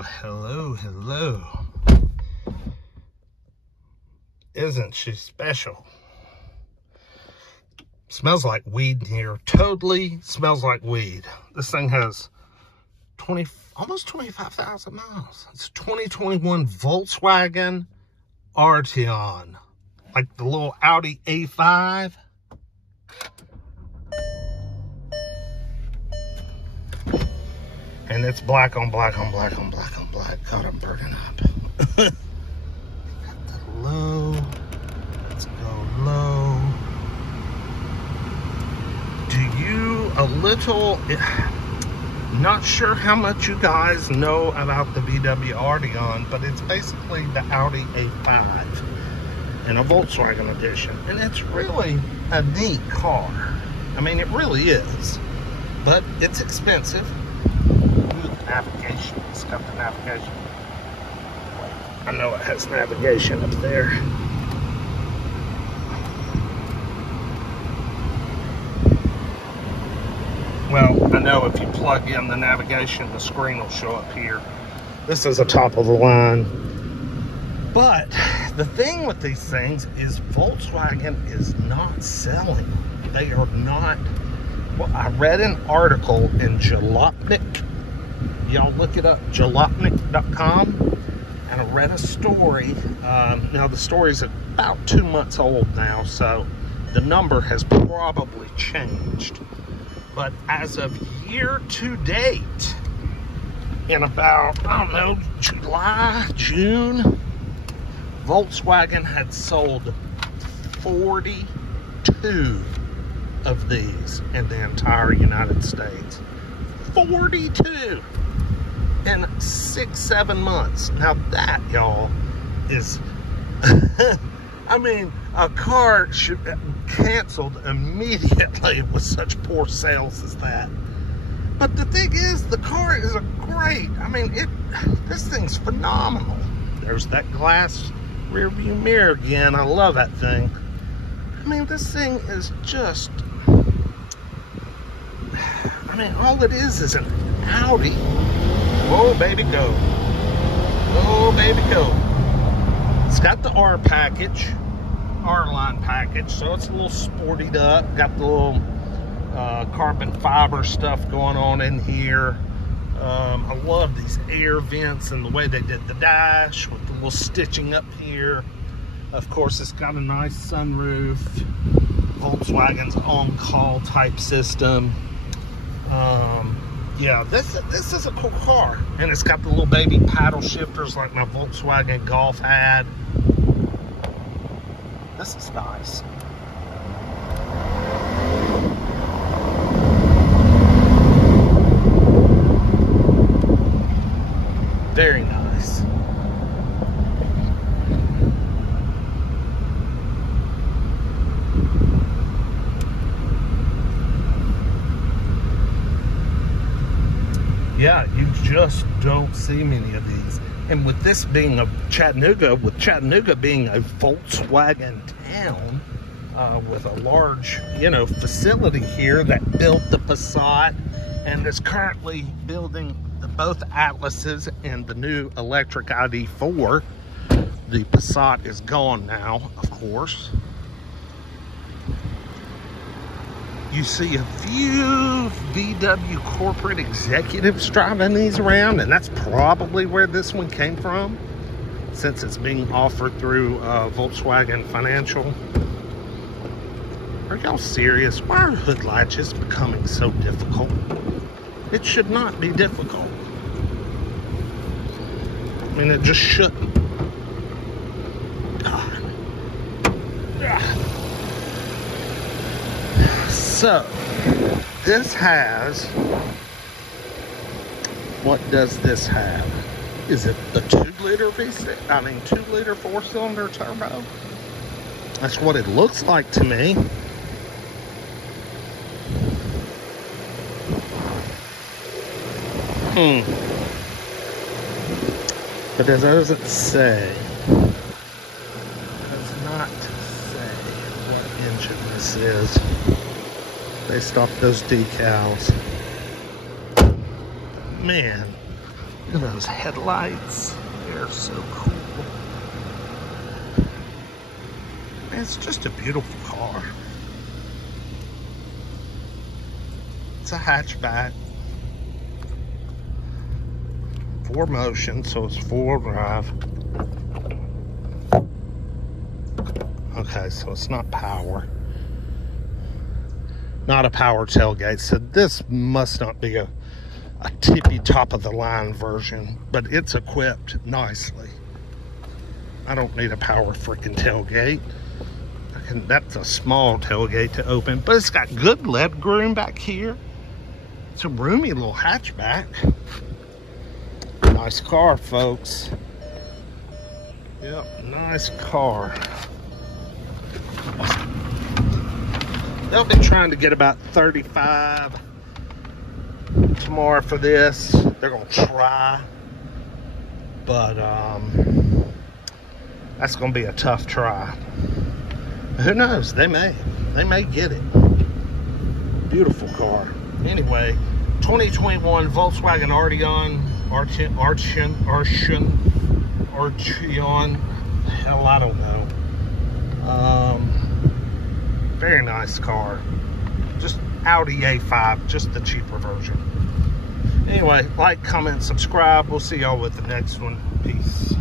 Well, hello. Isn't she special? Smells like weed in here. Totally smells like weed. This thing has almost 25,000 miles. It's a 2021 Volkswagen Arteon. Like the little Audi A5. And it's black on black on black on black on black. God, I'm burning up. Got the low. Let's go low. Not sure how much you guys know about the VW Arteon, but it's basically the Audi A5 in a Volkswagen edition. And it's really a neat car. I mean, it really is. But it's expensive. Navigation. It's got the navigation. I know it has navigation up there. Well, I know if you plug in the navigation, the screen will show up here. This is a top of the line. But the thing with these things is Volkswagen is not selling. They are not. Well, I read an article in Jalopnik. Y'all look it up, jalopnik.com, and I read a story. Now the story's about 2 months old now, so the number has probably changed. But as of year to date, in about, I don't know, July, June, Volkswagen had sold 42 of these in the entire United States. 42 in 6-7 months. Now that, y'all, is I mean, a car should canceled immediately with such poor sales as that. But the thing is, the car is a great, I mean, this thing's phenomenal. There's that glass rear view mirror again. I love that thing. I mean, this thing is just, I mean, all it is an Audi. Oh, baby, go. Oh, baby, go. It's got the R package, R-line package, so it's a little sportied up. Got the little carbon fiber stuff going on in here. I love these air vents and the way they did the dash with the little stitching up here. Of course, it's got a nice sunroof. Volkswagen's on-call type system. Yeah, this is a cool car. And it's got the little baby paddle shifters like my Volkswagen Golf had. This is nice. Very nice. Yeah, you just don't see many of these. And with this being a Chattanooga, with Chattanooga being a Volkswagen town, with a large, facility here that built the Passat and is currently building both Atlases and the new electric ID4. The Passat is gone now, of course. You see a few VW corporate executives driving these around, and that's probably where this one came from, since it's being offered through Volkswagen Financial. Are y'all serious? Why are hood latches becoming so difficult? It should not be difficult. I mean, it just shouldn't. God. Yeah. So, this has, what does this have? Is it a 2-liter V6? I mean, 2-liter 4-cylinder turbo? That's what it looks like to me. But it doesn't say. It does not say what engine this is, based off those decals. Man, Look at those headlights. They're so cool. It's just a beautiful car. It's a hatchback. 4Motion, so it's 4-wheel drive. Okay, so it's not power. Not a power tailgate, so this must not be a tippy top of the line version, but it's equipped nicely. I don't need a power freaking tailgate. That's a small tailgate to open, but it's got good leg room back here. It's a roomy little hatchback. Nice car, folks. Yep, nice car. They'll be trying to get about 35 tomorrow for this. They're gonna try, but that's gonna be a tough try. Who knows? They may get it. Beautiful car. Anyway, 2021 Volkswagen Arteon. Hell, I don't know. Very nice car. Just Audi A5, just the cheaper version. Anyway, like, comment, subscribe. We'll see y'all with the next one. Peace.